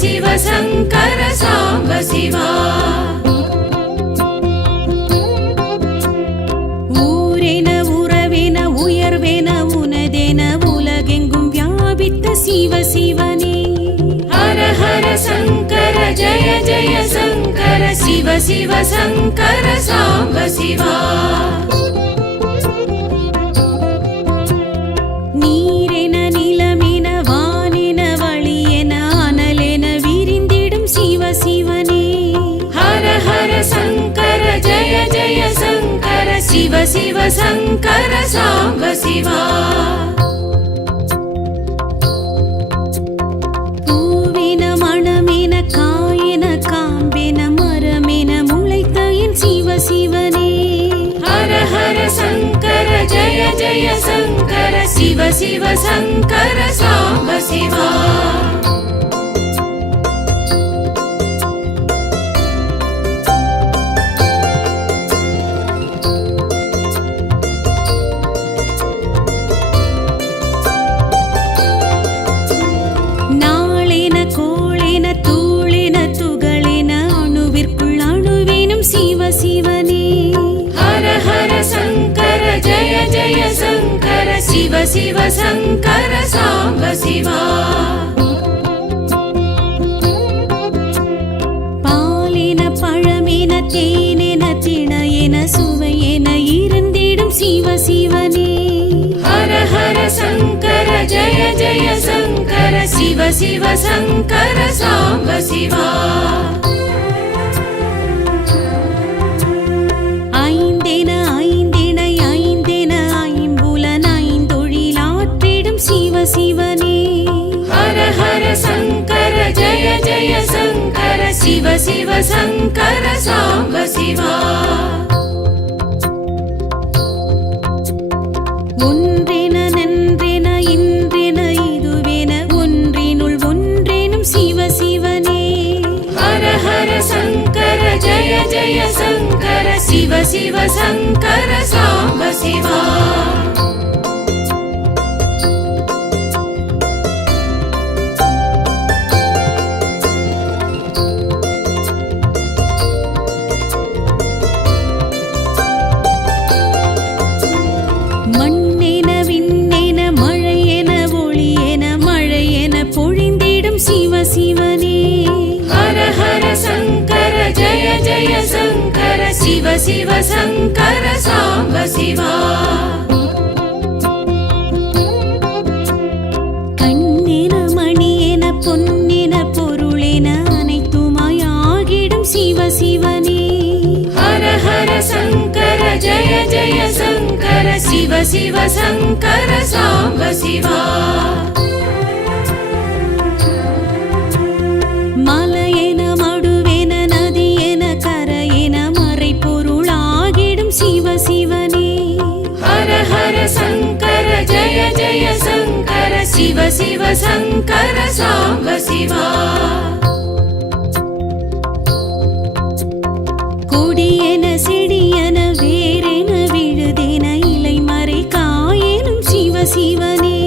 சிவ சங்கர சாம்ப சிவா. ஊரென உறவென உயர்வென உனதென உலகெங்கும் வியாபித்த சிவ சிவனே. ஹர ஹர சங்கர ஜய ஜய சங்கர சிவ சிவ சங்கர சாம்ப சிவா. நீரென நிலமென வானென வழியென அனலென விரிந்திடும் சிவ சிவனே. ஹர ஹர சங்கர ஜய ஜய சங்கர சிவ சிவ சங்கர சாம்ப சிவா. பூவென மணமென காயென காம்பென மரமென முளைத்த என் சிவ சிவனே. ஹர ஹர சங்கர ஜய ஜய சங்கர சிவ சிவ சங்கர சாம்ப சிவா. நாளென கோளென தூளென துகளென அணுவிற்குள் அணுவேனும் சிவ சிவனே. ஹர ஹர சங்கர ஜய ஜய சங்கர சிவ சிவ சங்கர சாம்ப சிவா. பாலென பழமென தேனென திணையென சுவையென இருந்திடும் சிவ சிவனே. ஹர ஹர சங்கர ஜய ஜய சங்கர சிவ சிவ சங்கர சாம்ப சிவா. ஐந்தென ஐந்திணை ஐந்தென ஐம்புலன் ஐந்தொழிலாற்றிடும் சிவ சிவனே. ஹர ஹர சங்கர ஜய ஜய சங்கர சிவ சிவ சங்கர சாம்ப சிவா. ஒன்றென நன்றென இன்றென இதுவென ஒன்றினுள் ஒன்றேனும் சிவ சிவனே. ஹர ஹர சங்கர ஜய ஜய சங்கர சிவ சிவ சங்கர சாம்ப சிவா. மண்ணென விண்ணென மழையென ஒளியென மழையென பொழிந்திடும் சிவ சிவனே. ஹர ஹர சங்கர ஜய ஜய சங்கர சிவ சிவ சங்கர சாம்ப சிவா. கண்ணென மணியென பொன்னென பொருளென அனைத்துமாய் ஆகிடும் சிவ சிவனே. ஹர ஹர சங்கர ஜய ஜய சங்கர சிவ சிவ சங்கர சாம்ப சிவா. மலையென மடுவென நதியென கரையென மறை பொருளாகிடும் சிவ சிவனே. ஹர ஹர சங்கர ஜய ஜய சங்கர சிவ சிவ சங்கர சாம்ப சிவா. கொடியென செடியென வேரென விழுதென இலை மறை காயேனும் சிவ சிவனே.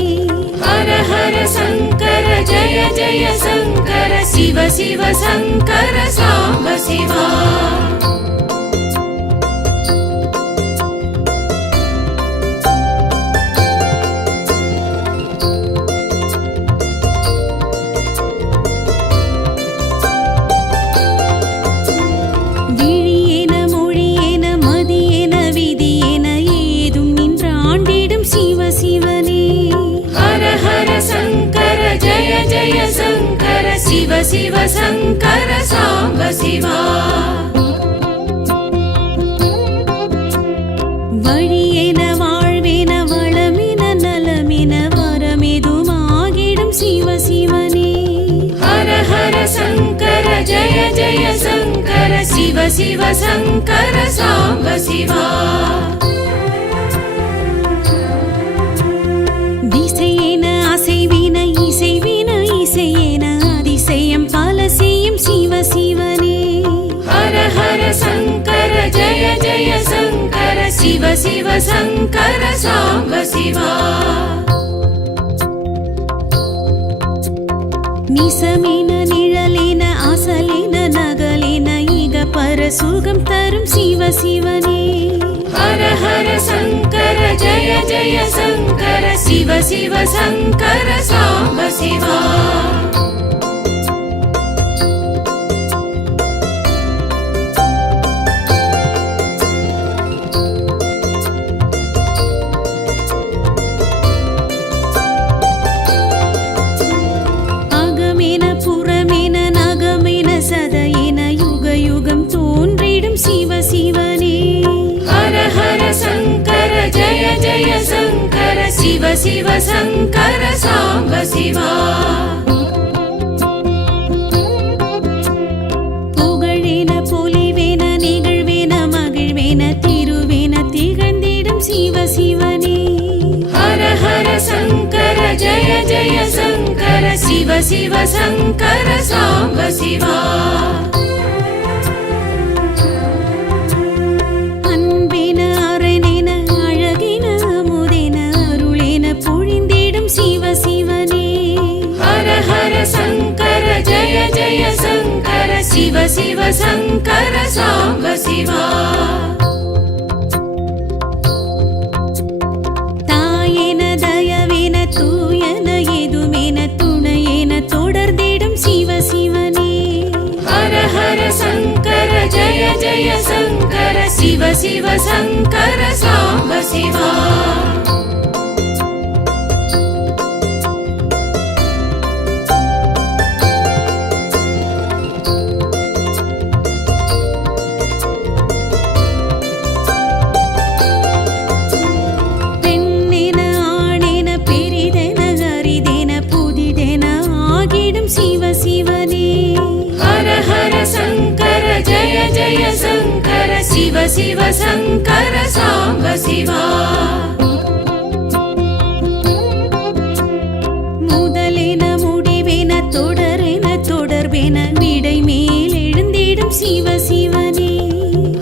ஹர ஹர சங்கர ஜய ஜய சங்கர சிவ சிவ சங்கர சாம்ப சிவா. விழியென மொழியென மதியென விதியென ஏதும் நின்றாண்டிடும் சிவ சிவனே. ஹர ஹர சங்கர ஜய ஜய சங்கர சிவ சிவ சங்கர சாம்ப சிவா. வழியென வாழ்வென வளமென நலமென வரமெதுமாகிடும் சிவ சிவனே. ஹர ஹர சங்கர ஜய ஜய சங்கர சிவ சிவ சங்கர சாம்ப சிவா. திசையென அசைவின இசைவின இசையென அதிசயம் பல செய்யும் சிவ சிவனே. ஹர ஹர சங்கர ஜய ஜய சங்கர சிவ சிவ சங்கர சாம்ப சிவா. நிசமின நிழ சுகம் தரும் சிவ சிவனே. ஹர ஹர சங்கர ஜய ஜய சங்கர சிவ சிவ சங்கர சாம்ப சிவா. அகமென புறமென நகமென சதையென யுக யுகம் தோன்றிடும் சிவ சிவனே. ஹர ஹர சங்கர ஜய ஜய சங்கர சிவ சிவ சங்கர சாம்ப சிவா. புகழென பொலிவென நிகழ்வென மகிழ்வென திருவென திகழ்ந்திடும் சிவ சிவனே. ஹர ஹர சங்கர ஜய ஜய சங்கர சிவ சிவ சங்கர சாம்ப சிவா. அன்பென அரணென அழகென அமுதென அருளென பொழிந்திடும் சிவ சிவனே. ஹர ஹர சங்கர ஜய ஜய சங்கர சிவ சிவ சங்கர சாம்ப சிவா. தாயென தயவென தூயன எதுமென துணையென தொடர்ந்திடும் சிவ சிவனே. ஹர ஹர சங்கர ஜய ஜய சங்கர சிவ சிவ சங்கர சாம்ப சிவா. பெண்ணென ஆணென பெரிதென அரிதென புதிதென ஆகிடும் சிவ சிவனே. ஹர ஹர சங்கர ஜய ஜய சங்கர சிவ சிவ சங்கர சாம்ப சிவா. முதலென முடிவென தொடரென தொடர்பென விடை மேல் எழுந்திடும் சிவ சிவனே.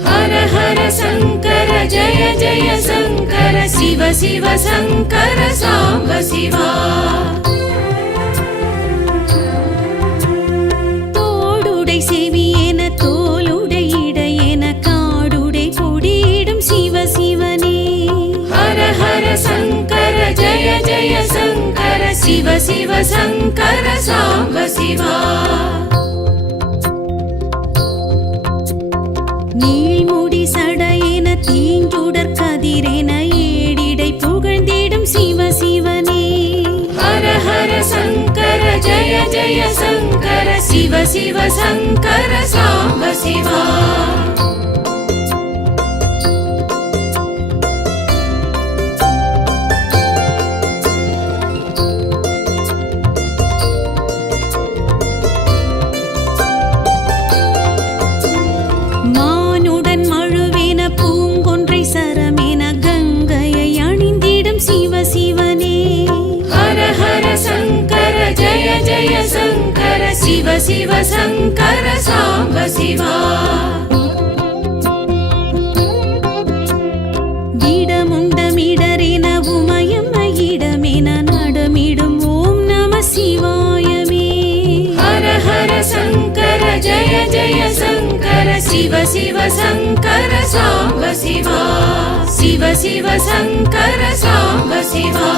ஹர ஹர சங்கர ஜய ஜய சங்கர சிவ சிவ சங்கர சாம்ப சிவா. தோடுடை செவியென தோலுடை இடையென காடுடை கொடியிடும் சிவ சிவனே. ஹர ஹர சங்கர ஜய ஜய சங்கர சிவ சிவ சங்கர சாம்ப சிவா. நீள்முடி சடையென தீஞ்சுடர் கதிரென ஏடிடை புகழ்ந்திடும் சிவ சிவனே. ஹர ஹர சங்கர ஜய ஜய சங்கர சிவ சிவ சங்கர சாம்ப சிவா. மானுடன் மழுவென பூங்கொன்றை சரமென கங்கையை அணிந்திடும் சிவ சிவனே. ஹர ஹர சங்கர ஜய ஜய சங்கர சிவ சிவ சங்கர சாம்ப சிவா. இடமுண்டமிடரென உமயம் இடமென நடமிடும் ஓம் நம சிவாயமே. ஹர ஹர சங்கர ஜய ஜய சங்கர சிவ சிவ சங்கர சாம்ப சிவா. சிவ சிவ சங்கர சாம்ப சிவா.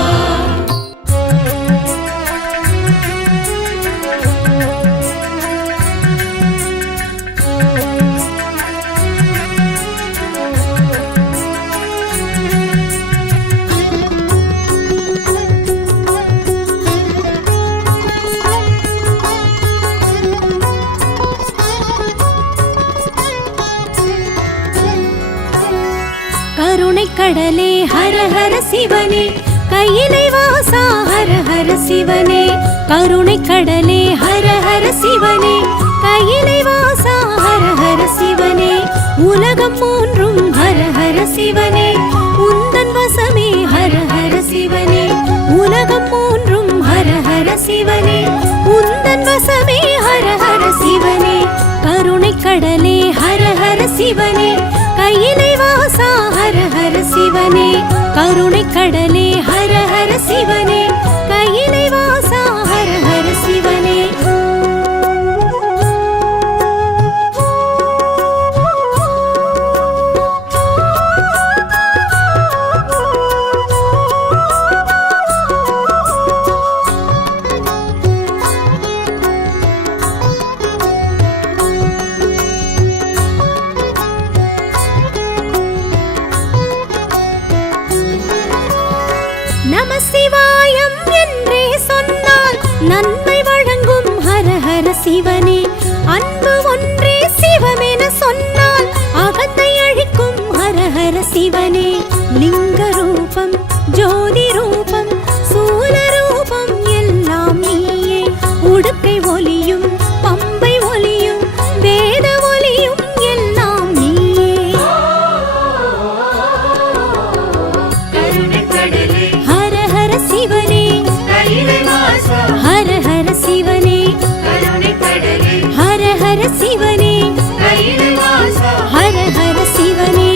கருணை கடலே ஹர ஹர சிவனே. கையிலை வாசா ஹர ஹர சிவனே. கருணை கடலே ஹர ஹர சிவனே. கையிலை வாசா ஹர ஹர சிவனே. உலகம் மூன்றும் ஹர ஹர சிவனே. உந்தன் வசமே ஹர ஹர சிவனே. உலகம் மூன்றும் ஹர ஹர சிவனே. உந்தன் வசமே ஹர ஹர சிவனே. கருணை கடலே ஹர ஹர சிவனே. கையிலை வாசா ஹர ஹர சிவனே. கருணை கடலே ஹர ஹர சிவனே. கையிலை வாசா ஹர ஹர சிவனே. நம சிவாயம் என்றே சொன்னால் நன்மை வழங்கும் ஹர ஹர சிவனே. அன்பு ஒன்றே சிவமென சொன்னால் அகத்தை அழிக்கும் ஹர ஹர சிவனே. லிங்க ரூபம் ஜோதி ரூபம் சூல ரூபம் எல்லாம் நீயே. உடுக்கை ஒலியும் பம்பை ஒலியும் வேத ஒலியும் எல்லாம் நீயே. ஹர ஹர சிவனே ஹர ஹர சிவனே ஹர ஹர சிவனே ஹர ஹர சிவனே.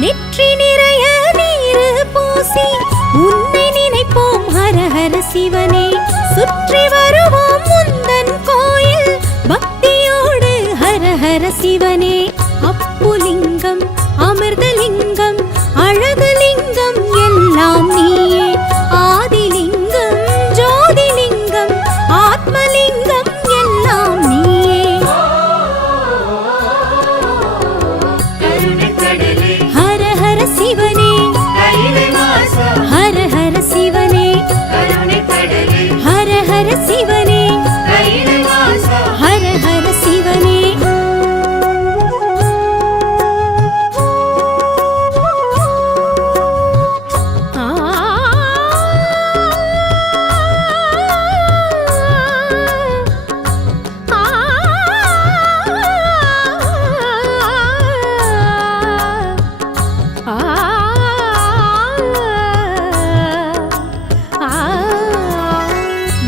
நெற்றி நிறைய நீரு பூசி உன்னை நினைப்போம் ஹர ஹர சிவனே. சுற்றி வருவோம் முந்தன் கோயில் பக்தியோடு ஹர ஹர சிவனே. அப்புலிங்கம் அமிர்தலிங்கம் அழகுலிங்கம் எல்லாம் நீயே. ஆதிலிங்கம் ஜோதிலிங்கம் ஆத்மலிங்கம் எல்லாம் நீயே. ஹர ஹர சிவனே ஹர ஹர சிவனே ஹர ஹர சிவனே ஹர ஹர சிவனே.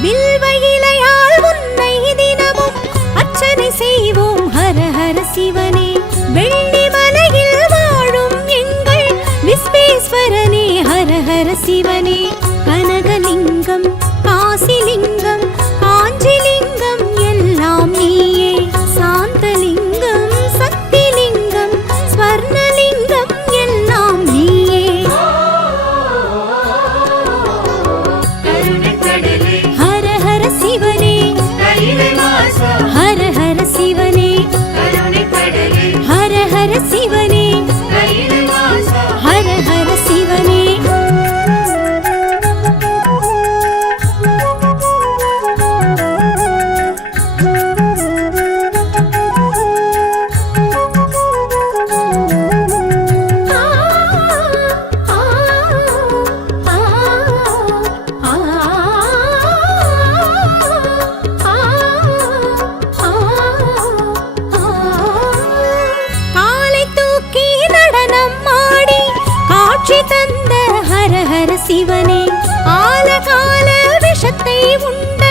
வில்வ இலையால் உன்னை தினமும் அர்ச்சனை செய்வோம் ஹர ஹர சிவனே. வெள்ளி மலையில் வாழும் எங்கள் விஸ்வேஸ்வரனே ஹர ஹர சிவனே. கனகலிங்கம் காசிலிங்கம் காஞ்சிலிங்கம் எல்லாம் நீயே. சாந்தலிங்கம் சக்திலிங்கம் ஸ்வர்ணலிங்கம் எல்லாம் நீயே. ஹர ஹர சிவனே ஹர ஹர சிவனே ஹர ஹர சிவனே ஹர ஹர சிவனே. காலை தூக்கி நடனம் ஆடி காட்சி தந்த ஹர ஹர சிவனே. ஆலகால விஷத்தை உண்ட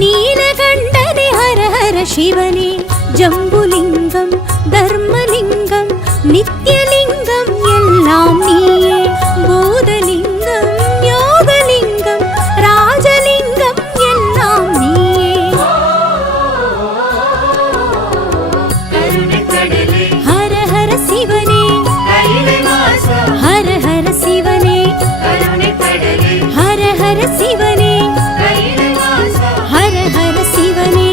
நீலகண்டனே ஹர ஹர சிவனே. ஜம்புலிங்கம் தர்மலிங்கம் நித்யலிங்கம் எல்லாம் நீயே. பூதலிங்கம் யோகலிங்கம் ராஜலிங்கம் எல்லாம் நீயே. ஹர ஹர சிவனே ஹர ஹர சிவனே ஹர ஹர சிவனே ஹர ஹர சிவனே.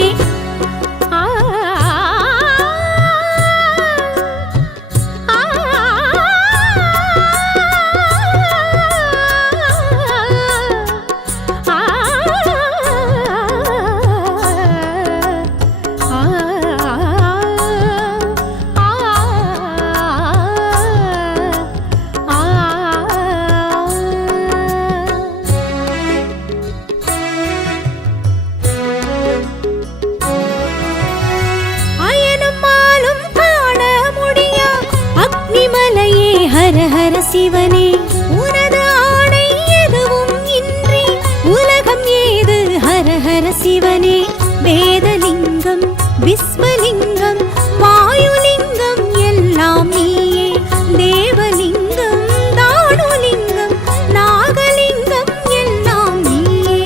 ஹர ஹர சிவனே. உனது ஆணை எதுவும் இன்றி உலகம் ஏது ஹர ஹர சிவனே. வேதலிங்கம் விஸ்வலிங்கம் வாயுலிங்கம் எல்லாம் நீயே. தேவலிங்கம் தானுலிங்கம் நாகலிங்கம் எல்லாம் நீயே.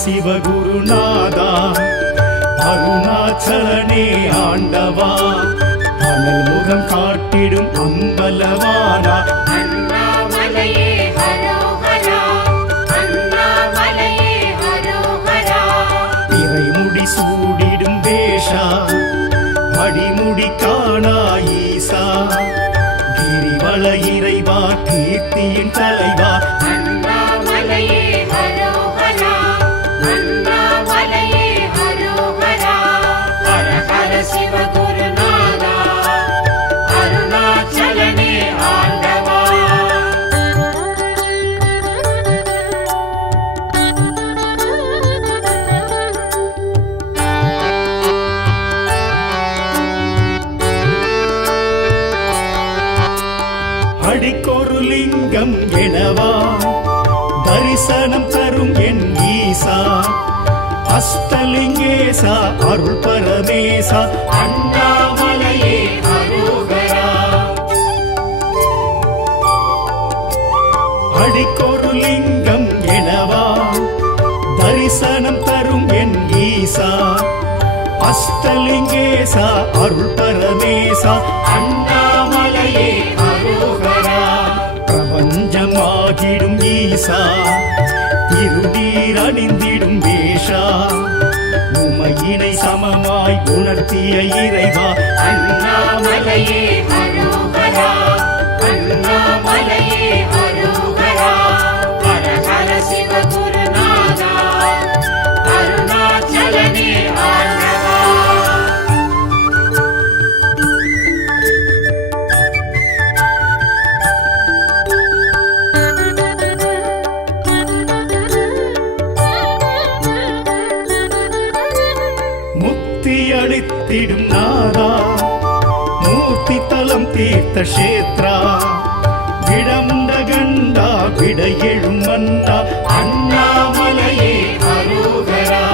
சிவகுருநாதா அருணாச்சலனே ஆண்டவா அனல் முகம் காட்டிடும் அம்பலவானா அண்ணாமலையே ஹரோஹரா அண்ணாமலையே ஹரோஹரா இறைமுடி சூடிடும் வேஷா அடிமுடி காணா ஈசா கிரிவல இறைவா கீர்த்தியின் தலைவா அண்ணாமலையே ஹரோஹரா அண்ணாமலையே ஹரோஹரா ஹர ஹர சிவகுருநாதா அருணாச்சலனே ஆண்டவா அடிக்கொரு லிங்கம் எனவா தரிசனம் தரும் என் ஈசா அஷ்டலிங்கேசா அருள் பரமேசா அண்ணாமலையே ஹரோஹரா அடிக்கொரு லிங்கம் எனவா தரிசனம் தரும் என் ஈசா அஷ்டலிங்கேசா அருள் பரமேசா அண்ணாமலையே ஹரோஹரா பிரபஞ்சமாகிடும் ஈசா திருநீர் அணிந்திடும் வேஷா உமையினை சமமாய் உணர்த்திய இறைவா அண்ணாமலையே ஹரோஹரா அண்ணாமலையே ஹரோஹரா ஹர ஹர சிவகுருநாதா அருணாச்சலனே ஆண்டவா முக்தி அளித்திடும் நாதா மூர்த்தி தலம் தீர்த்த கஷேத்ரா விடமுண்ட கண்டா விட எழும் மன்னா அண்ணாமலையே ஹரோஹரா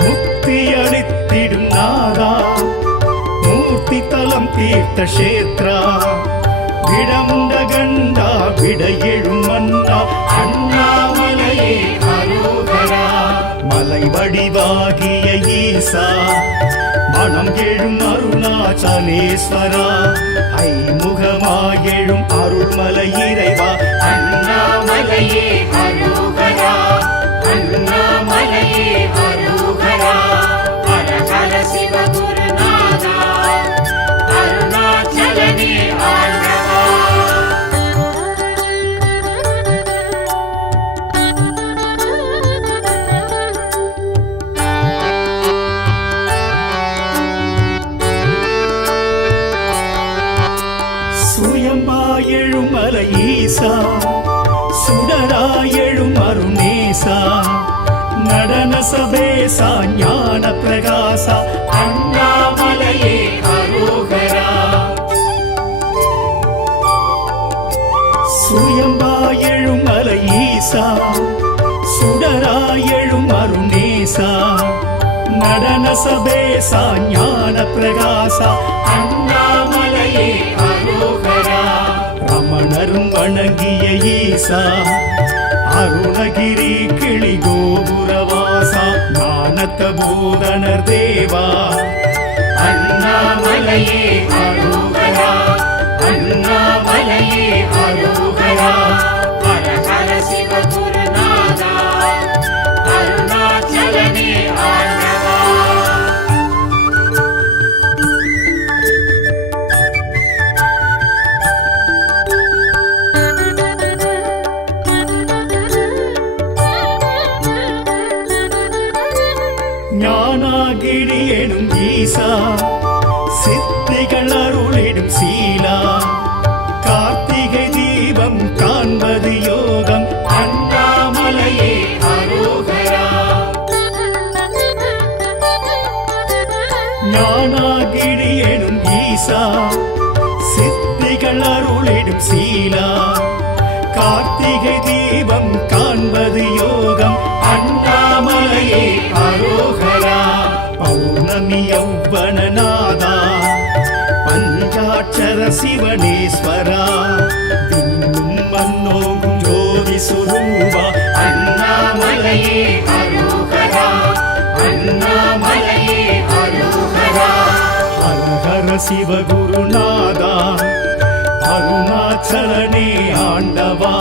முக்தி அளித்திடும் நாதா மூர்த்தி தலம் தீர்த்த கஷேத்ரா விடமுண்ட கண்டா விட எழும் மன்னா அண்ணாமலையே ஹரோஹரா மலை வடிவாகிய ஈசா மனம் எழும் அருணாச்சலேஸ்வரா ஐமுகமாயெழும் அருள்மலை இறைவா அண்ணாமலையே ஹரோஹரா அண்ணாமலையே ஹரோஹரா ஹர ஹர சிவகுருநாதா அருணாச்சலனே ஆண்டவா சுயமாயெழும் மலை ஈசா சுடராயெழும் அருணேசா நடன சபேசா ஞான பிரகாசா அண்ணாமலையே ஹரோஹரா சுயம்பாயெழும் மலை ஈசா சுடராயெழும் அருணேசா நடன சபேசா ஞான பிரகாசா அண்ணாமலையே ஹரோஹரா ரமணரும் வணங்கிய ஈசா அருணகிரி கிளி கோபுரவாசா ஞானத்த பூதனர் தேவா அண்ணாமலையே ஹரோஹரா அண்ணாமலையே ஹரோஹரா ஹர ஹர சிவகுருநாதா அருணாச்சலனே ஆண்டவா ஞானாகிரி எனும் ஈசா சித்திகள் அருளிடும் சீலா கார்த்திகை தீபம் காண்பது யோகம் அண்ணாமலையே ஹரோஹரா ஞானாகிரி எனும் ஈசா சித்திகள் அருளிடும் சீலா கார்த்திகை தீபம் காண்பது யோகம் அண்ணாமலையே ஹரோஹரா பௌர்ணமி யௌவனநாதா பஞ்சாட்சர சிவனேஸ்வரா விண்ணும் மன்னோங்கும் ஜோதி சிவகுருநாதா அருணாச்சலனே ஆண்டவா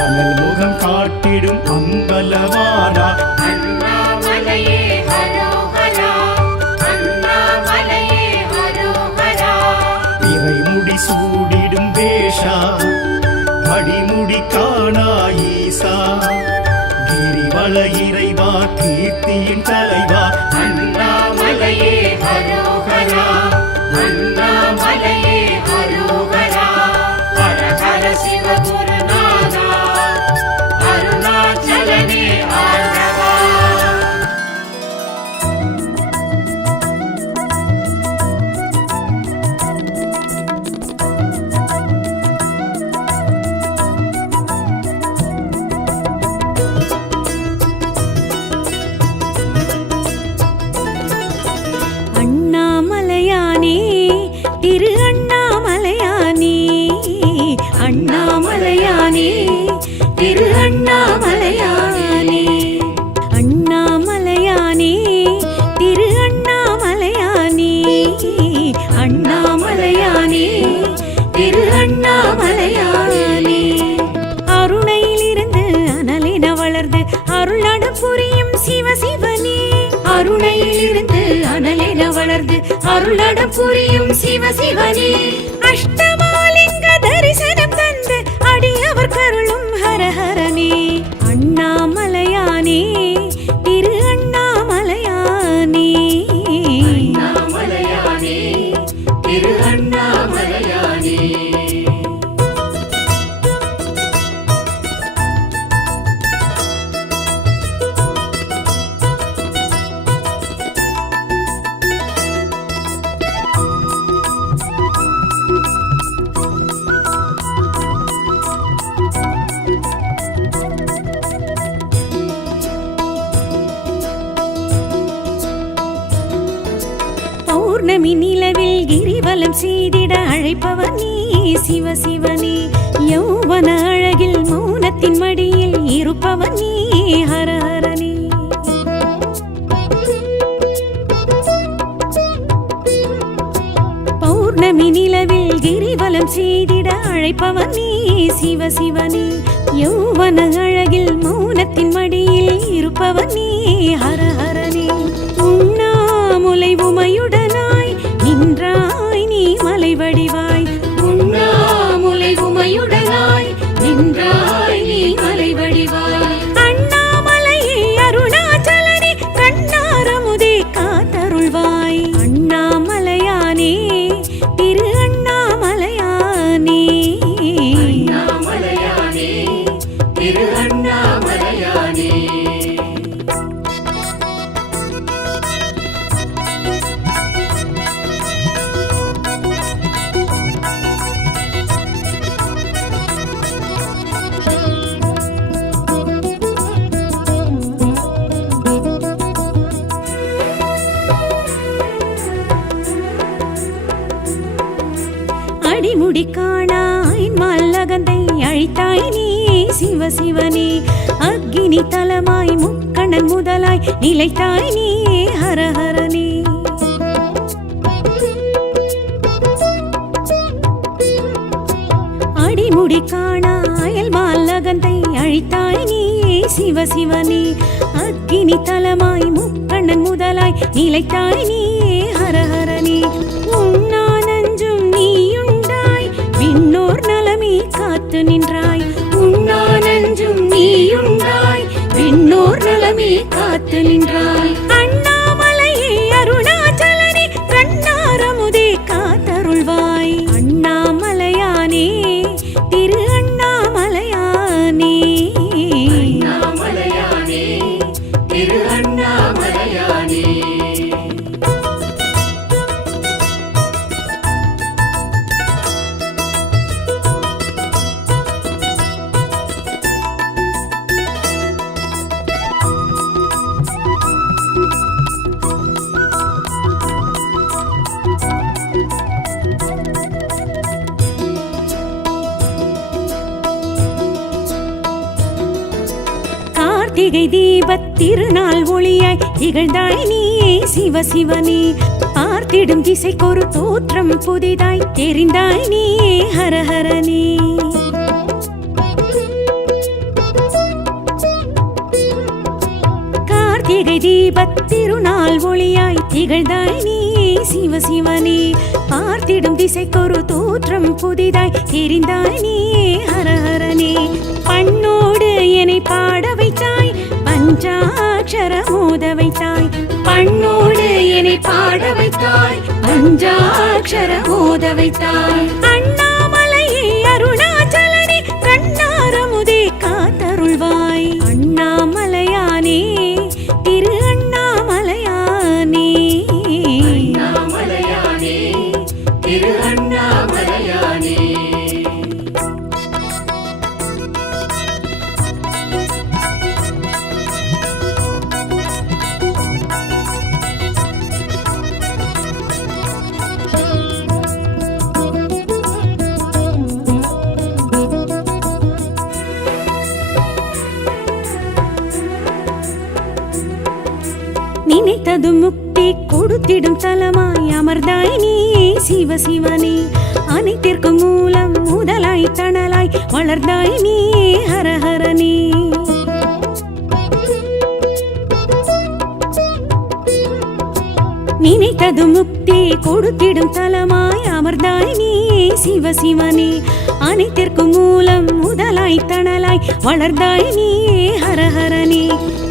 அனல் முகம் காட்டிடும் அம்பலவானா அண்ணாமலையே ஹரோஹரா அண்ணாமலையே ஹரோஹரா இறைமுடி சூடிடும் வேஷா அடிமுடி காணா ஈசா கிரிவல இறைவா கீர்த்தியின் தலைவா அண்ணாமலையே ஹரோஹரா அண்ணாமலையே ஹரோஹரா ஹர ஹர சிவகுருநாதா அருணாச்சலனே ஆண்டவா அண்ணாமலையானே திரு அண்ணாமலையானே அண்ணாமலையானே திரு அண்ணாமலையானே அண்ணாமலையானே திரு அண்ணாமலையானே அண்ணாமலையானே திரு அண்ணாமலையானே அருணையிலிருந்து அனலின வளர்ந்து அருளட புரியும் சிவசிவனே அருணையிலிருந்து அனலின வளர்ந்து அருளட புரியும் சிவசிவனே அஷ்டமாலிங்க தரிசனம் தந்து அடியவர் கருளும் ஹரஹரனே அண்ணாமலையானே திரு அண்ணாமலையானே அண்ணாமலையானே திரு அண்ணாமலையானே பௌர்ணமி நிலவில் கிரிவலம் செய்திட அழைப்பவர் நீ சிவசிவனே யௌவன அழகில் மௌனத்தின் மடியில் இருப்பவர் நீ ஹரஹரனே பௌர்ணமி நிலவில் கிரிவலம் செய்திட அழைப்பவர் நீ சிவசிவனே யௌவன அழகில் மௌனத்தின் மடியில் இருப்பவர் நீ ஹரஹரனே உண்ணாமுலை உமையுடனாய் நின்றாய் நீ மலை வடிவாய் உண்ணாமுலை உமையுடனாய் நின்றாய் நீ மலை வடிவாய் அண்ணாமலையே அருணாச்சலனே கண்ணாரமுதே காத்தருள்வாய் அண்ணாமலையானே திரு அண்ணாமலையானே அண்ணாமலையானே திரு அண்ணாமலையானே அடிமுடி காணாய் மல்லகந்தை அழித்தாய் நீ சிவசிவனே அக்கினி தலமாய் முக்கணன் முதலாய் நிலைத்தாய் நீ ஹரஹரனே அடிமுடி காணாயல் மல்லகந்தை அழித்தாய் நீ சிவசிவனே அக்கினி தலமாய் முக்கண்ணன் முதலாய் நிலைத்தாய் நீ ஹரஹரனே உண்ணா நஞ்சும் நீயுண்டாய் விண்ணோர் நலமே காத்து நின்றாய் உண்ணா நஞ்சும் நீயுண்டாய் விண்ணோர் நலமே காத்து நின்றாய் அண்ணாமலையே அருணாச்சலனே கண்ணாரமுதே காத்தருள்வாய் அண்ணாமலையானே திரு அண்ணாமலையானே அண்ணாமலையானே திரு அண்ணாமலையானே கார்த்திகை தீபத் திருநாள் ஒளியாய் திகழ்ந்தாய் நீ சிவசிவனே பார்த்திடும் திசைக்கொரு தோற்றம் புதிதாய் தெரிந்தாய் நீயே ஹரஹரனே. கார்த்திகை தீபத்திருநாள் ஒளியாய் திகழ்ந்தாய் நீயே சிவசிவனே. பார்த்திடும் திசைக்கொரு தோற்றம் புதிதாய் தெரிந்தாய் நீயே ஹரஹரனே. பண்ணோடு என்னை பாட வைத்தாய், பஞ்சாட்சர மோத வைத்தாய். பண்ணோடு என்னை பாட வைத்தாய், பஞ்சாட்சர மோத வைத்தாய். அண்ணாமலையே அருணாச்சலனே, கண்ணாரமுதே காத்தருள்வாய். அண்ணாமலையானே, திரு அண்ணாமலையானே. அண்ணாமலையானே, திரு அண்ணாமலையானே. நினைத்தது முக்தி கொடுத்திடும் தலமாய் அமர்ந்தாய் நீயே சிவசிவனே. அனைத்திற்கும் மூலம் முதலாய் தணலாய் வளர்ந்தாய் நீயே ஹரஹரனே. நினைத்தது முக்தி கொடுத்திடும் தலமாய் அமர்ந்தாய் நீயே சிவசிவனே. அனைத்திற்கும் மூலம் முதலாய் தணலாய் வளர்ந்தாய் நீயே ஹரஹரனே.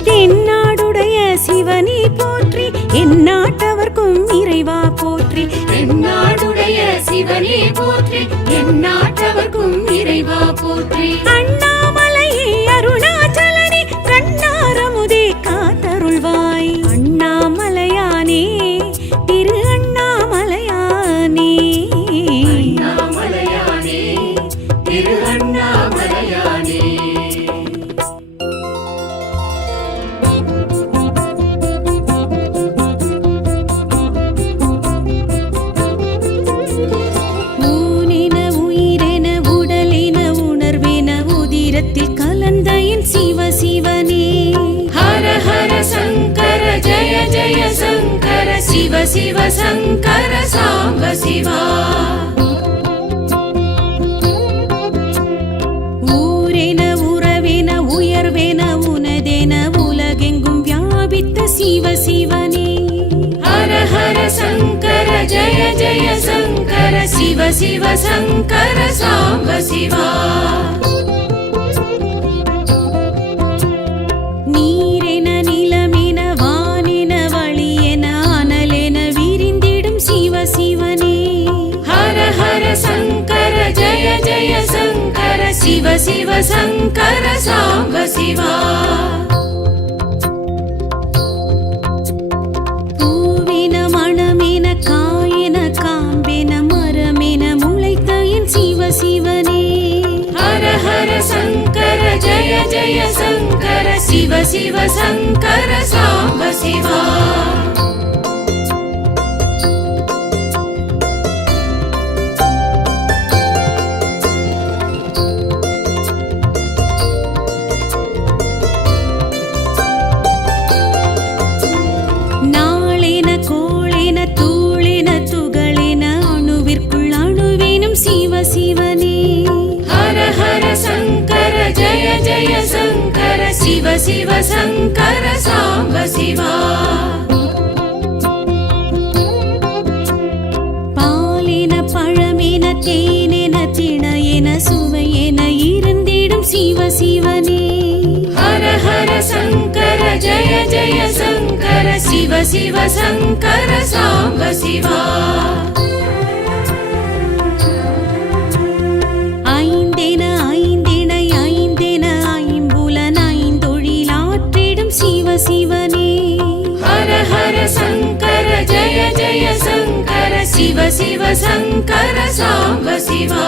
தென்னாடுடைய சிவனே போற்றி, எந்நாட்டவர்க்கும் இறைவா போற்றி. தென்னாடுடைய சிவனே போற்றி, எந்நாட்டவர்க்கும் இறைவா போற்றி. அண்ணாமலையே அருணாச்சலனே, கண்ணாரமுதே காத்தருள்வாய். அண்ணாமலையானே, திரு அண்ணாமலையானே. அண்ணாமலையானே, திரு அண்ணாமலையானே. ஊனென உயிரென உடலென உணர்வென உதிரத்தில் கலந்த என் சிவசிவனே. ஹர ஹர சங்கர ஜய ஜய சங்கர, சிவ சிவ சங்கர சாம்ப சிவா. ஊரென உறவென உயர்வென உனதென உலகெங்கும் வியாபித்த சிவசிவனே. ஹர ஹர சங்கர ஜய ஜய சங்கர, சிவ சிவ சங்கர சாம்ப சிவா. நீரென நிலமென வானென வழியென அனலென விரிந்திடும் சிவசிவனே. ஹர ஹர சங்கர ஜய ஜய சங்கர, சிவ சிவ சங்கர சாம்ப சிவா. பூவென மணமென காயென காம்பென மரமென முளைத்த என் சிவசிவனே. ஹர ஹர சங்கர ஜய ஜய சங்கர, சிவ சிவ சங்கர சாம்ப சிவா. நாளென கோளென தூளென துகளென அணுவிற்குள் அணுவேனும் சிவசிவனே. ஹர ஹர சங்கர ஜய ஜய சங்கர, சிவ சிவ சங்கர சாம்ப சிவா. பாலென பழமென தேனென திணையென சுவையென இருந்திடும் சிவசிவனே. ஹர ஹர சங்கர ஜய ஜய சங்கர, சிவ சிவ சங்கர சாம்ப சிவா. ஐந்தென ஐந்திணை ஐந்தென ஐம்புலன் ஐந்தொழிலாற்றிடும் சிவசிவனே. ஹர ஹர சங்கர ஜய ஜய சங்கர, சிவ சிவ சங்கர சாம்ப சிவா.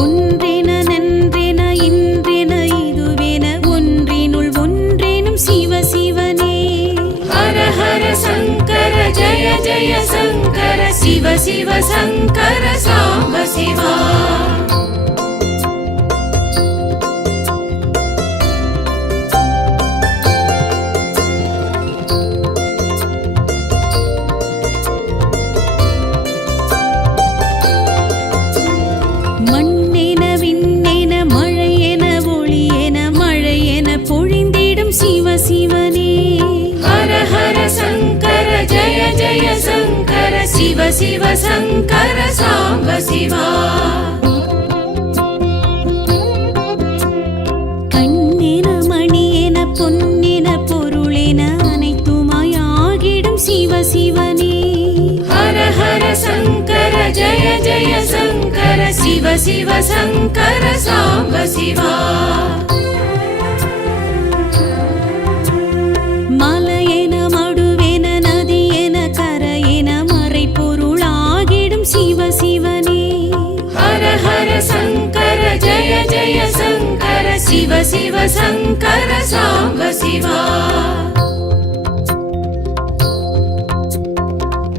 ஒன்றென நன்றென இன்றென இதுவென ஒன்றினுள் ஒன்றெனும் சிவசிவனே. ஹர ஹர சங்கர ஜய ஜய சங்கர, சிவ சிவ சங்கர சாம்ப சிவா. शङ्कर शिव शिव शङ्कर साम्ब शिवा கண்ணென மணியென பொன்னென பொருளென அனைத்துமாயாகிடும் சிவ சிவனே हर हर शङ्कर जय जय शङ्कर शिव शिव शङ्कर साम्ब शिवा மலையென மடுவென நதியென கரையென மறை பொருளாகிடும் சிவ சிவனே हर हर शङ्कर जय जय शङ्कर शिव शिव शङ्कर साम्ब शिवा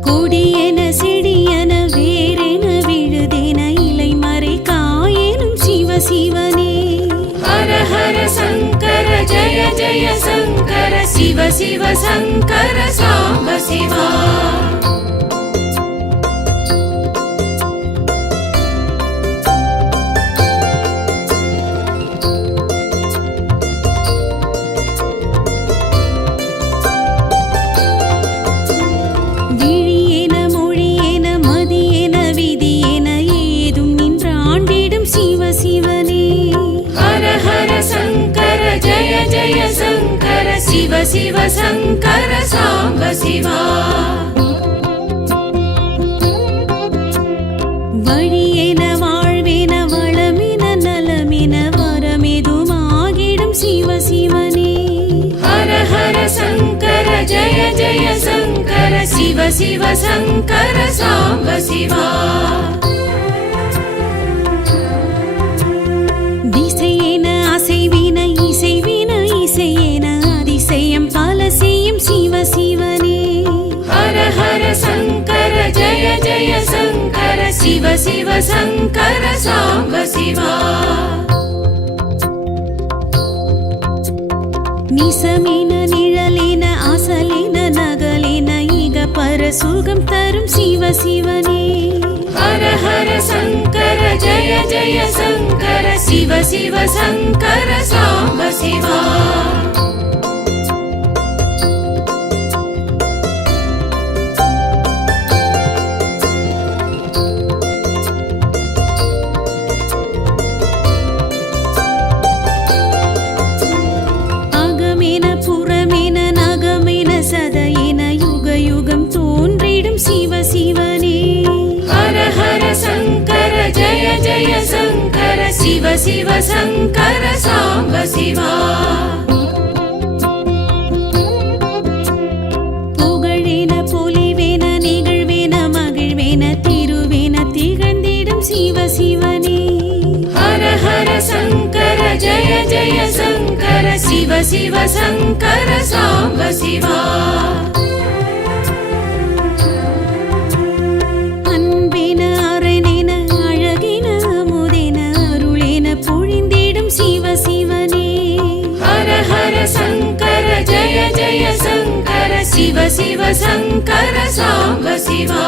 கொடியென செடியென வேரென விழுதென இலை மறை காயெனும் சிவ சிவனே हर हर शङ्कर जय जय शङ्कर शिव शिव शङ्कर साम्ब शिवा விழியென மொழியென மதியென விதியென ஏதும் நின்றாண்டிடும் சிவ சிவனே हर हर शङ्कर जय जय शङ्कर शिव शिव शङ्कर साम्ब शिवा வழியென வாழ்வென வளமென நலமென வரமெதுமாகிடும் சிவ சிவனே हर हर शङ्कर जय जय शङ्कर शिव शिव शङ्कर साम्ब शिवा திசையென அசைவின இசைவின இசையென அதிசயம் பல செய்யும் சிவ சிவனே हर हर शङ्कर जय जय शङ्कर शिव शिव शङ्कर साम्ब शिवा நிசமென நிழலென அசலென நகலென இக பர சுகம் தரும் சிவ சிவனே हर हर शङ्कर जय जय शङ्कर शिव शिव शङ्कर साम्ब शिवा அகமென புறமென நகமென சதையென யுக யுகம் தோன்றிடும் சிவ சிவனே हर हर शङ्कर जय जय शङ्कर शिव शिव शङ्कर साम्ब शिवा புகழென பொலிவென நிகழ்வென மகிழ்வென திருவென திகழ்ந்திடும் சிவ சிவனே हर हर शङ्कर जय जय शङ्कर शिव शिव शङ्कर साम्ब शिवा அன்பென அரணென அழகென அமுதென அருளென பொழிந்திடும் சிவ சிவனே हर हर शङ्कर जय जय शङ्कर शिव शिव शङ्कर साम्ब शिवा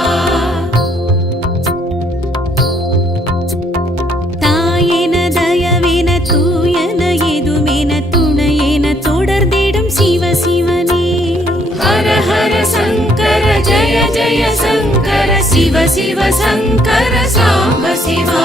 தாயென தயவென தூயன எதுமென துணையென தொடர்ந்திடும் சிவ சிவனே हर हर शङ्कर जय जय शङ्कर शिव शिव शङ्कर साम्ब शिवा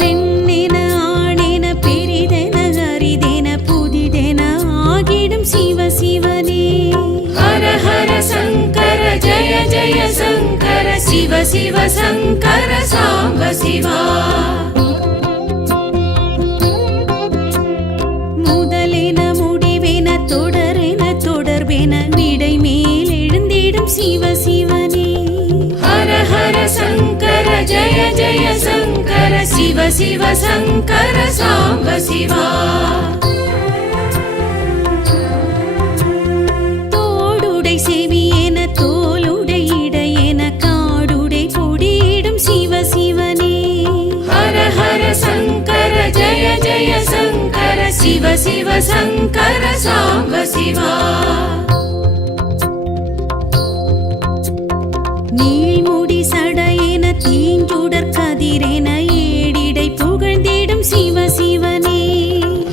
பெண்ணென ஆணென பெரிதென அரிதென புதிதென ஆகிடும் சிவ சிவனே हर हर शङ्कर जय जय शङ्कर शिव शिव शङ्कर साम्ब शिवा முதலென முடிவென தொடரென தொடர்பென விடை மேல் எழுந்திடும் சிவ சிவனே हर हर शङ्कर जय जय शङ्कर शिव शिव शङ्कर साम्ब शिवा தோடுடை செவியென தோலுடை இடையென காடுடை கொடியிடும் சிவ சிவனே हर हर शङ्कर जय जय शङ्कर शिव शिव शङ्कर साम्ब शिवा நீழ்முடி சடையென தீஞ்சுடர் கதிரென ஏடிடை புகழ்ந்திடும் சிவ சிவனே.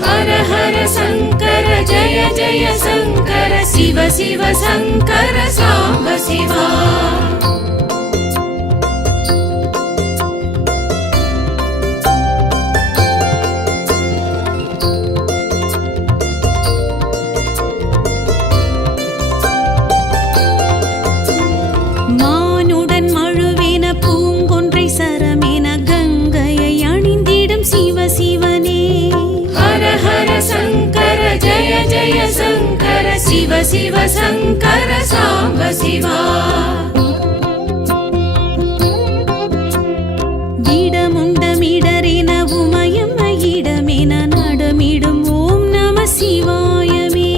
ஹர ஹர சங்கர ஜய ஜய சங்கர சிவ சிவ சங்கர சாம்ப சிவா. மானுடன் மழுவென பூங்கொன்றை சரமென கங்கையை அணிந்திடும் சிவ சிவனே. ஹர ஹர சங்கர ஜய ஜய சங்கர சிவ சிவ சங்கர சாம்ப சிவா. இடமுண்டமிடரென உமயம் இடமென நடமிடும் ஓம் நம சிவாயமே.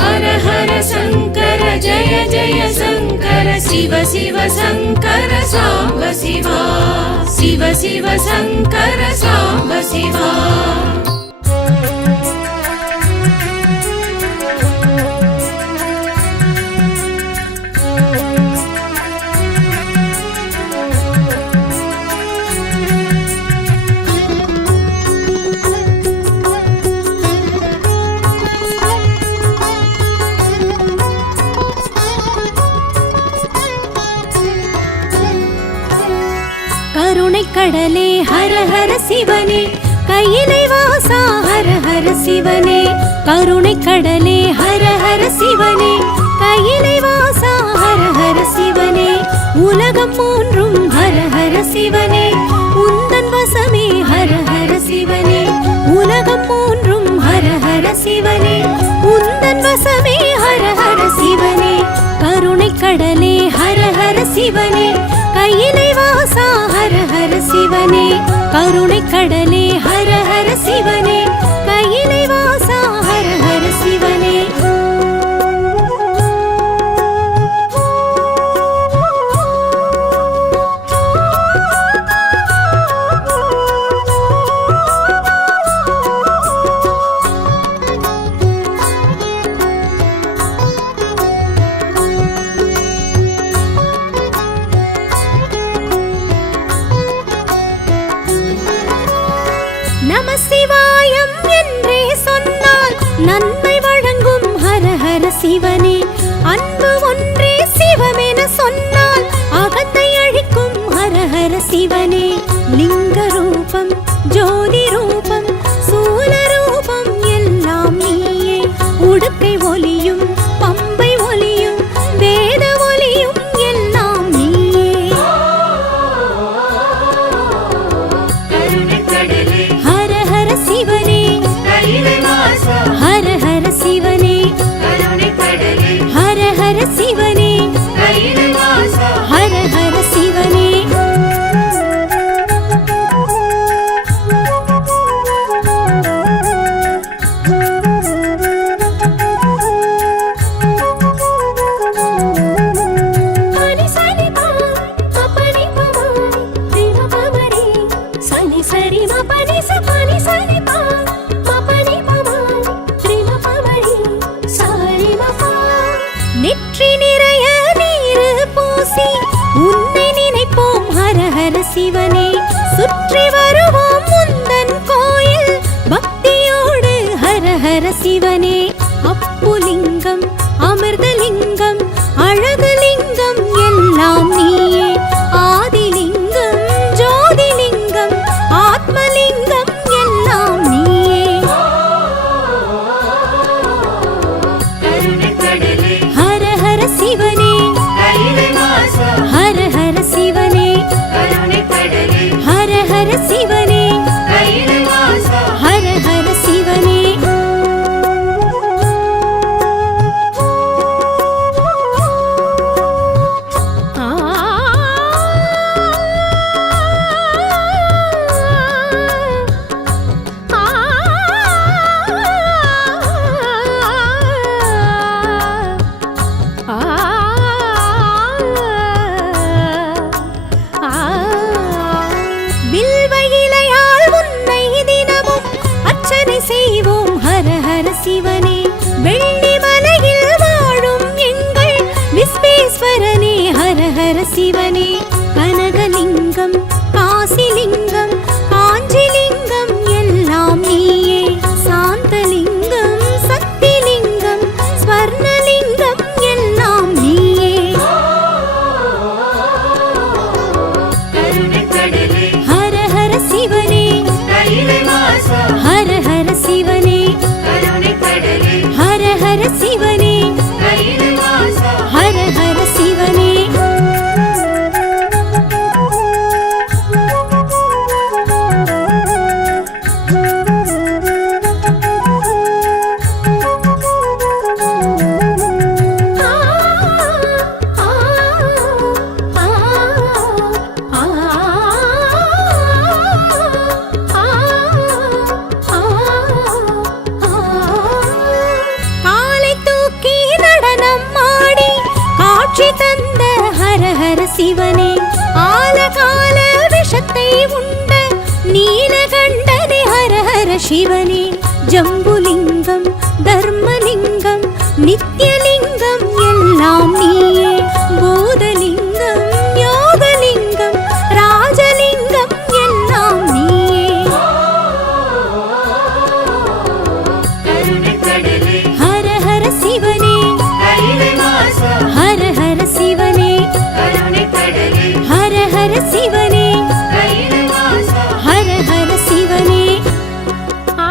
ஹர ஹர சங்கர ஜய ஜய சங்கர சிவ சிவ சங்கர சாம்ப சிவா. சிவ சிவ சங்கர சாம்ப சிவா. கருணை கடலே ஹர ஹர சிவனே, கையிலை வாசா ஹர ஹர சிவனே. கருணை கடலே ஹர ஹர சிவனே, கையிலை வாசா ஹர ஹர சிவனே. உலகம் மூன்றும் ஹர ஹர சிவனே, உந்தன் வசமே ஹர ஹர சிவனே. உலகம் மூன்றும் ஹர ஹர சிவனே, உந்தன் வசமே ஹர ஹர சிவனே. கருணை கடலே ஹர ஹர சிவனே, கையிலை வாசா ஹர ஹர சிவனே. கருணை கடலே ஹர ஹர சிவனே, கையிலை வாசா ஹர ஹர சிவனே. நம சிவாயம் என்றே சொன்னால் நன்மை வழங்கும் ஹர ஹர சிவனே. அன்பு ஒன்றே சிவமென சொன்னால் அகத்தை அழிக்கும் ஹர ஹர சிவனே. லிங்க ரூபம் ஜோதி ரூபம் சூல ரூபம் எல்லாம் நீயே. உடுக்கை ஒலியும் பம்பை ஒலியும் வேத ஒலியும் எல்லாம் நீயே. கருணை கடலே ஹர ஹர சிவனே, கையிலை வாசா. ஹர ஹர சிவனே. கருணை கடலே ஹர ஹர சிவனே, கையிலை வாசா. ஹர ஹர சிவனே. பனி சனி பா பனி பமரி ரிம பமரி சனி சரி ம பனி ச பனி சனி பா பனி பமரி ரிம பமரி சரி ம பா. நெற்றி நிறைய நீர் பூசி உன்னை நினைப்போம் ஹர ஹர சிவனே. சுற்றி வருவோம் முந்தன் கோயில் பக்தியோடு ஹர ஹர சிவனே. அப்புலிங்கம் அமிர்தலிங்கம் அழகுலிங்கம் எல்லாம் நீயே. ஆதிலிங்கம் ஜோதிலிங்கம் ஆத்மலிங்கம் எல்லாம் நீயே. கருணை கடலே ஹர ஹர சிவனே, கையிலை வாசா. ஹர ஹர சிவனே. கருணை கடலே ஹர ஹர சிவனே, கையிலை வாசா. ஹர ஹர சிவனே. சிவனே கனகலிங்கம் காசிலிங்கம் காஞ்சிலிங்கம் எல்லாம் நீயே சாந்தலிங்கம் சக்திலிங்கம் ஸ்வர்ணலிங்கம் எல்லாம் நீயே ஹர ஹர சிவனே ஹர ஹர சிவனே ஹர ஹர சிவனே ஹர ஹர சிவனே காலை தூக்கி நடனம் ஆடி காட்சி தந்த ஹர ஹர சிவனே ஆலகால விஷத்தை உண்ட நீலகண்டனே ஹர ஹர சிவனே ஜம்புலிங்கம் தர்மலிங்கம் நித்யலிங்கம் எல்லாம் நீயே பூதலிங்கம் யோகலிங்கம் ராஜலிங்கம் எல்லாம் நீயே ஹர ஹர சிவனே ஹர ஹர சிவனே ஹர ஹர சிவனே ஹர ஹர சிவனே ஆ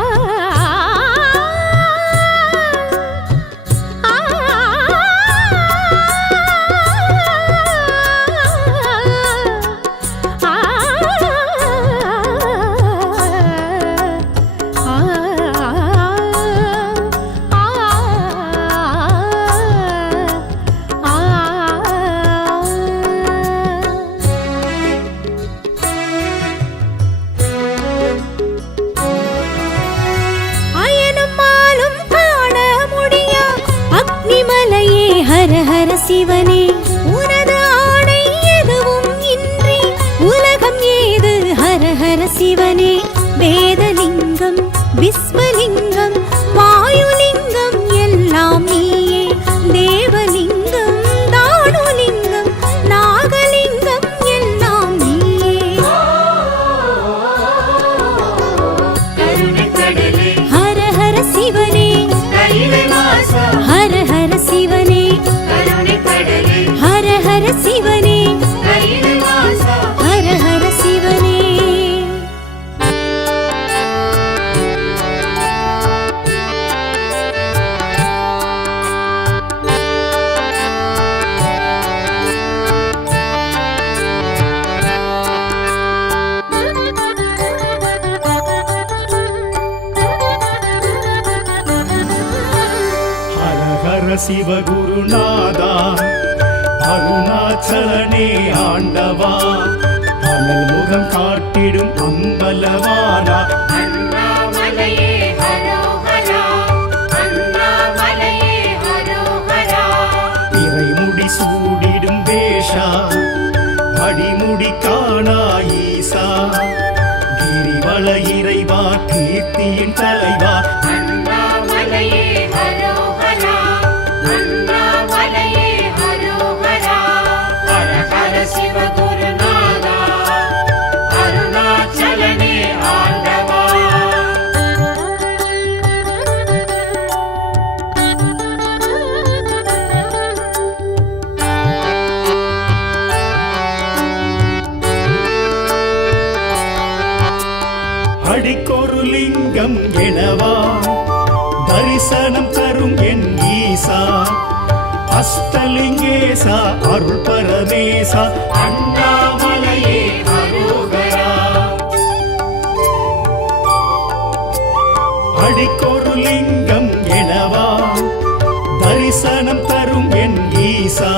ஹர ஹர சிவனே உனது ஆணை எதுவும் இன்றி உலகம் ஏது ஹர ஹர சிவனே வேதலிங்கம் விஸ்வலிங்கம் வாயுலிங்கம் எல்லாம் நீயே தேவலிங்கம் தானுலிங்கம் நாகலிங்கம் எல்லாம் நீயே ஹர ஹர சிவனே ஹர ஹர சிவனே ஹர ஹர சிவனே ஹர ஹர சிவனே ஹர ஹர சிவகுருநாதா அருணாச்சலனே ஆண்டவா அனல் முகம் காட்டிடும் அம்பலவானா அண்ணாமலையே ஹரோஹரா அண்ணாமலையே ஹரோஹரா இறைமுடி சூடிடும் வேஷா அடிமுடி காணா ஈசா கிரிவல இறைவா கீர்த்தியின் தலைவா அண்ணாமலையே ஹரோஹரா அண்ணாமலையே ஹரோஹரா ஹர ஹர சிவகுருநாதா அருணாச்சலனே ஆண்டவா அடிக்கொரு லிங்கம் எனவா தரிசனம் தரும் என் ஈசா அஷ்டலிங்கேசா அருள் பரமேசா அண்ணாமலையே ஹரோஹரா அடிக்கொரு லிங்கம் எனவா தரிசனம் தரும் என் ஈசா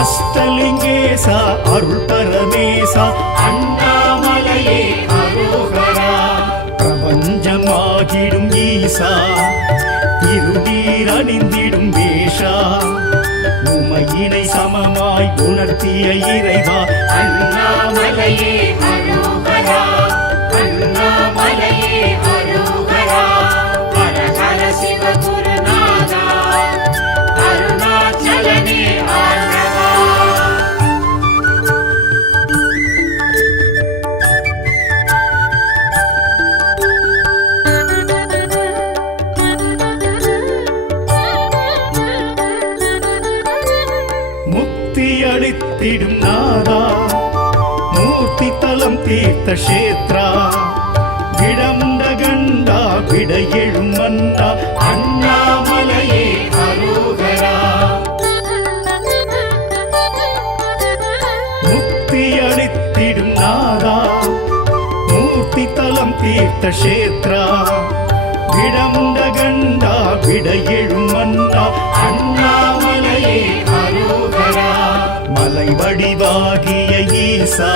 அஷ்டலிங்கேசா அருள் பரமேசா அண்ணாமலையே ஹரோஹரா பிரபஞ்சமாகிடும் ஈசா திருநீர் அணிந்திடும் வேஷா உமையினை சமமாய் உணர்த்திய இறைவா அண்ணாமலையே ஹரோஹரா அண்ணாமலையே ஹரோஹரா ஹர ஹர சிவகுருநாதா அருணாச்சலனே ஆண்டவா நாதா மூர்த்தி தலம் தீர்த்த கஷேத்ரா விடமுண்ட கண்டா விடையெழும் மன்னா அண்ணாமலையே அரோகரா முக்தி அளித்திடும் நாதா மூர்த்தி தலம் தீர்த்த கஷேத்ரா விடமுண்ட கண்டா விடையெழும் மன்னா அண்ணாமலையே அரோகரா மலை வடிவாகிய ஈசா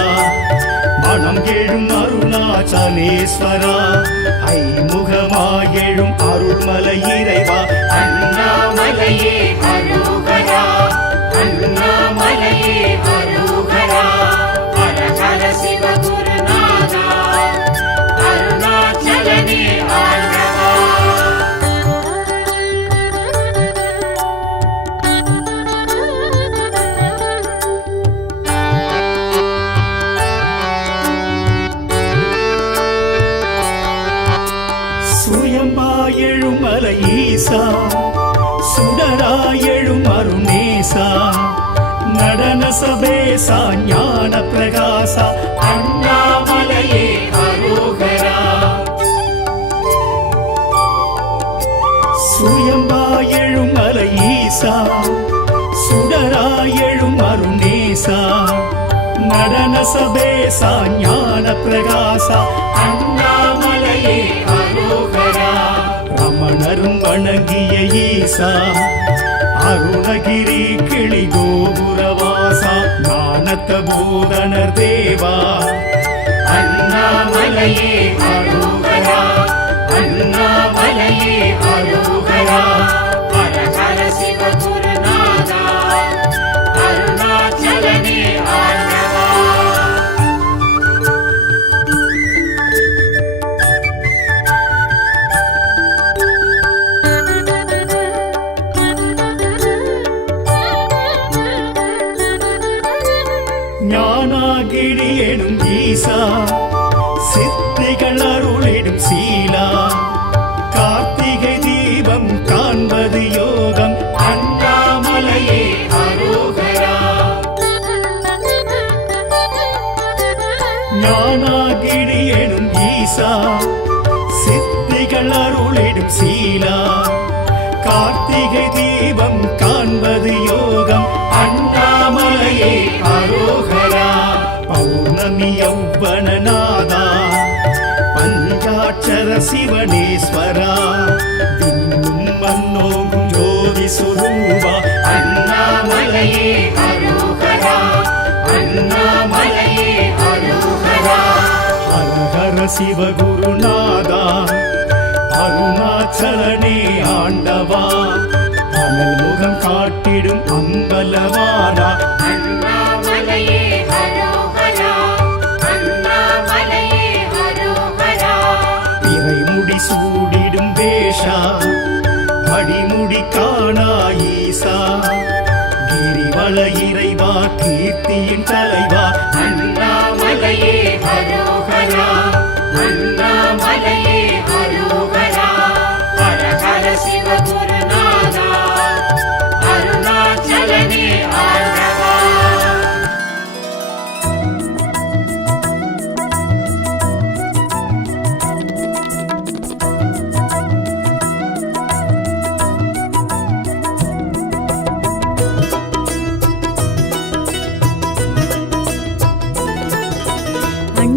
மனம் எழும் அருணாச்சலேஸ்வரா ஐமுகமாயெழும் அருள்மலை இறைவா அண்ணாமலையே அரோகரா அண்ணாமலையே அரோகரா ஹர ஹர சிவ குருநாதா அருணாச்சலனே ஆண்டவா சுயமாயெழும் மலை ஈசா சுடராயெழும் அருணேசா நடன சபேசா ஞான பிரகாசா அண்ணாமலையே அரோகரா சுயமாயெழும் மலை ஈசா சுடராயெழும் அருணேசா நடன சபேசா ஞான பிரகாசா அண்ணாமலையே அரோகரா ரமணரும் வணங்கிய ஈசா அருணகிரி கிளி கோபுரவாசா ஞானத்த போதனர் தேவா அண்ணாமலையே அரோகரா அண்ணாமலையே அரோகரா ஹர ஹர சிவ குருநாதா அருணாச்சலனே ஆண்டவா ஞானாகிரி எனும் ஈசா சித்திகள் அருளிடும் சீலா கார்த்திகை தீபம் காண்பது யோகம் அண்ணாமலையே அரோகரா ஞானாகிரி எனும் ஈசா சித்திகள் அருளிடும் சீலா கார்த்திகை தீபம் காண்பது யோகம் அண்ணாமலையே அரோகரா பௌர்ணமி யௌவனநாதா பஞ்சாட்சர சிவனேஸ்வரா விண்ணும் மன்னோங்கும் ஜோதி சுரூபா அண்ணாமலையே அரோகரா அண்ணாமலையே அரோகரா ஹர ஹர சிவகுருநாதா அருணாச்சலனே ஆண்டவா அனல் முகம் காட்டிடும் அம்பலவானா அண்ணாமலையே அரோகரா அண்ணாமலையே அரோகரா பிறைமுடி சூடிடும் வேஷா அடிமுடி காணா ஈசா கிரிவல இறைவா கீர்த்தியின் தலைவா அண்ணாமலையே அரோகரா அண்ணாமலையே அரோகரா ஹர ஹர சிவ குருநாதா அருணாச்சலனே ஆண்டவா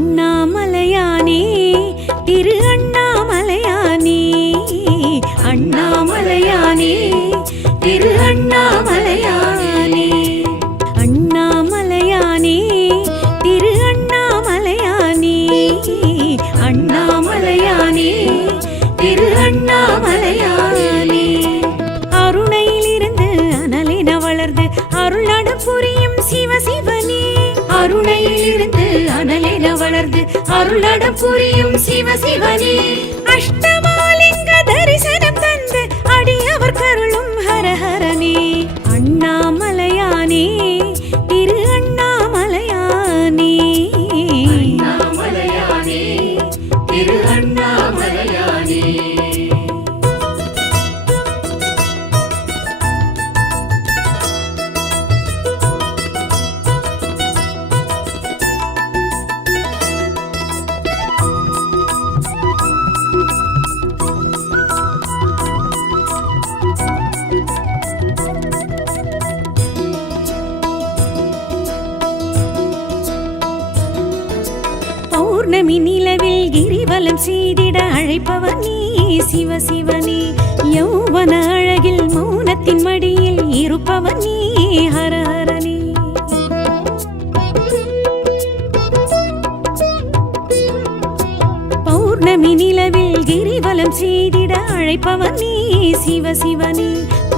அண்ணாமலையானே திரு அண்ணாமலையானே அண்ணாமலையானே திரு அண்ணாமலையானே அண்ணாமலையானே திரு அண்ணாமலையானே அண்ணாமலையானே திரு அண்ணாமலையானே அருணையிலிருந்து அனலின வளர்ந்து அருளட புரியும் சிவ சிவனே அருணையிலிருந்து அனலின வளர்ந்து அருளட புரியும் சிவ சிவனே அஷ்டமாலிங்க தரிசனம் தந்து அடியவர் கருளும் ஹரஹரனே அண்ணாமலையானே திரு அண்ணாமலையானே அண்ணாமலையானே திரு அண்ணாமலையானே பௌர்ணமி நிலவில் கிரிவலம் செய்திட அழைப்பவர் நீ சிவ சிவனே யௌவன அழகில் மௌனத்தின் மடியில் இருப்பவர் நீ ஹர ஹரனே பௌர்ணமி நிலவில் கிரிவலம் செய்திட அழைப்பவர் நீ சிவ சிவனே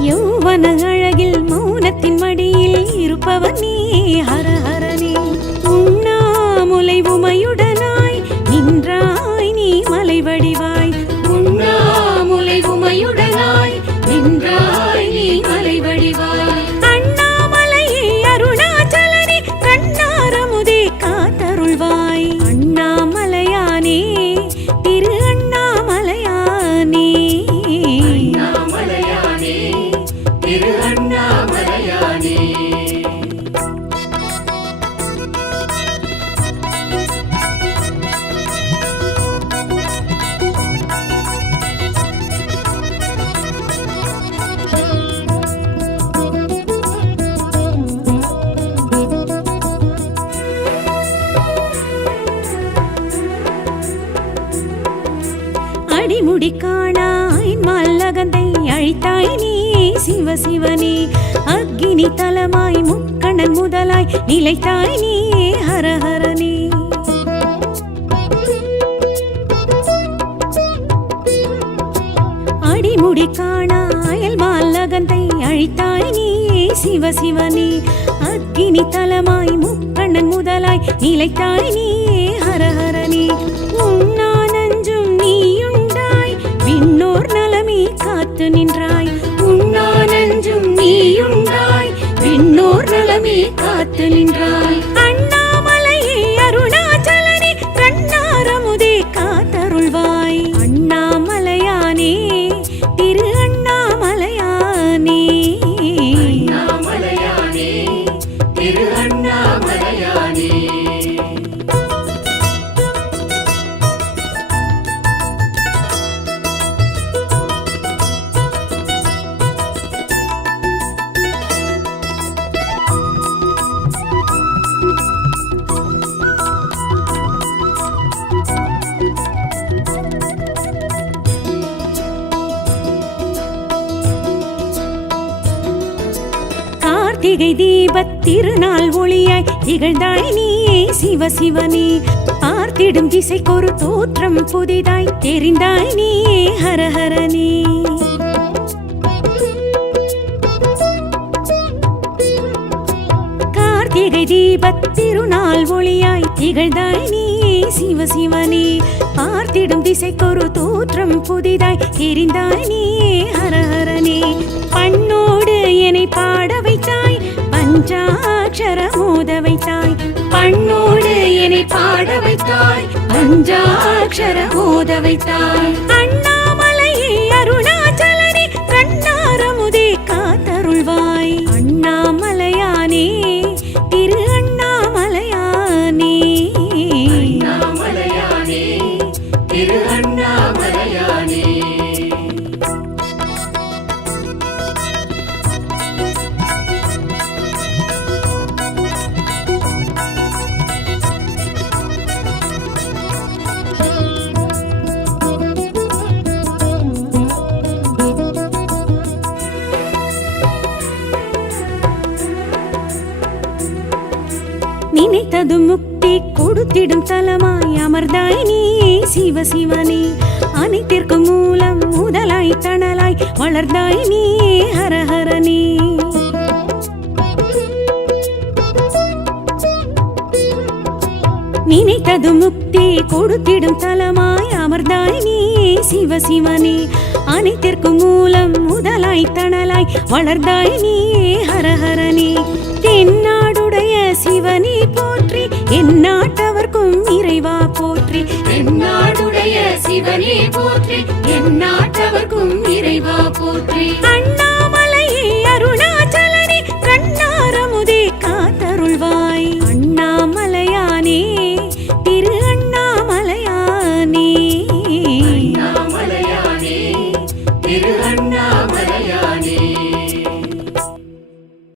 யௌவன அழகில் மௌனத்தின் மடியில் இருப்பவர் நீ ஹர ஹரனே உண்ணாமுலை உமையுடனாய் நின்றாய் நீ மலை வடிவாய் உண்ணாமுலை உமையுடனாய் நின்றாய் நீ மலை வடிவாய் அண்ணாமலையே அருணாச்சலனே கண்ணாரமுதே காத்தருள்வாய் அண்ணாமலையானே திரு அண்ணாமலையானே அண்ணாமலையானே திரு அண்ணாமலையானே அடிமுடி காணாய் மல்லகந்தை அழித்தாய் நீ சிவ சிவனே அக்கினி தலமாய் முக்கண்ணன் முதலாய் நிலைத்தாய் நீ ஹர ஹரனே அடிமுடி காணாயல் மல்லகந்தை அழித்தாய் நீ சிவ சிவனே அக்கினி தலமாய் முக்கண்ணன் முதலாய் நிலைத்தாய் நீ ஹர ஹரனே உண்ணானஞ்சும் நீயுண்டாய் விண்ணோர் நலமே காத்து நின்றாய் உண்ணானஞ்சும் நீயுண்டாய் விண்ணோர் நலமே காத்து நின்றாய் அண்ணாமலையே அருணாச்சலனே கண்ணாரமுதே காத்தருள்வாய் அண்ணாமலையானே திரு அண்ணாமலையானே அண்ணாமலையானே திரு அண்ணாமலையானே கார்த்திகை தீபத் திருநாள் ஒளியாய் திகழ்ந்தாய் நீ சிவ சிவனே பார்த்திடும் திசைக்கொரு தோற்றம் புதிதாய் தெரிந்தாய் நீ ஹர ஹரனே கார்த்திகை தீபத் திருநாள் ஒளியாய் திகழ்ந்தாய் நீ சிவ சிவனே பார்த்திடும் திசைக்கொரு தோற்றம் புதிதாய் தெரிந்தாய் நீ ஹர ஹரனே பண்ணோடு என்னை பாட வைத்தாய் பஞ்சாட்சர மோத வைத்தாய் பண்ணோடு என்னை பாட வைத்தாய் பஞ்சாட்சர மோத வைத்தாய் அண்ணாமலையே அருணாச்சலனே கண்ணாரமுதே காத்தருள்வாய் அண்ணாமலையானே திரு அண்ணாமலையானே அண்ணாமலையானே திரு அண்ணாமலையானே நினைத்தது முக்தி கொடுத்திடும் தலமாய் அமர்ந்தாய் நீ சிவ சிவனே அனைத்திற்கும் மூலம் முதலாய் தணலாய் வளர்ந்தாய் நீ ஹர ஹரனே நினைத்தது முக்தி கொடுத்திடும் தலமாய் அமர்ந்தாய் நீ சிவ சிவனே அனைத்திற்கும் மூலம் முதலாய் தணலாய் வளர்ந்தாய் நீ ஹர ஹரனே தென்னாடுடைய சிவனே போற்றி எந்நாட்டவர்க்கும் இறைவா போற்றி தென்னாடுடைய சிவனே போற்றி எந்நாட்டவர்க்கும் இறைவா போற்றி அண்ணா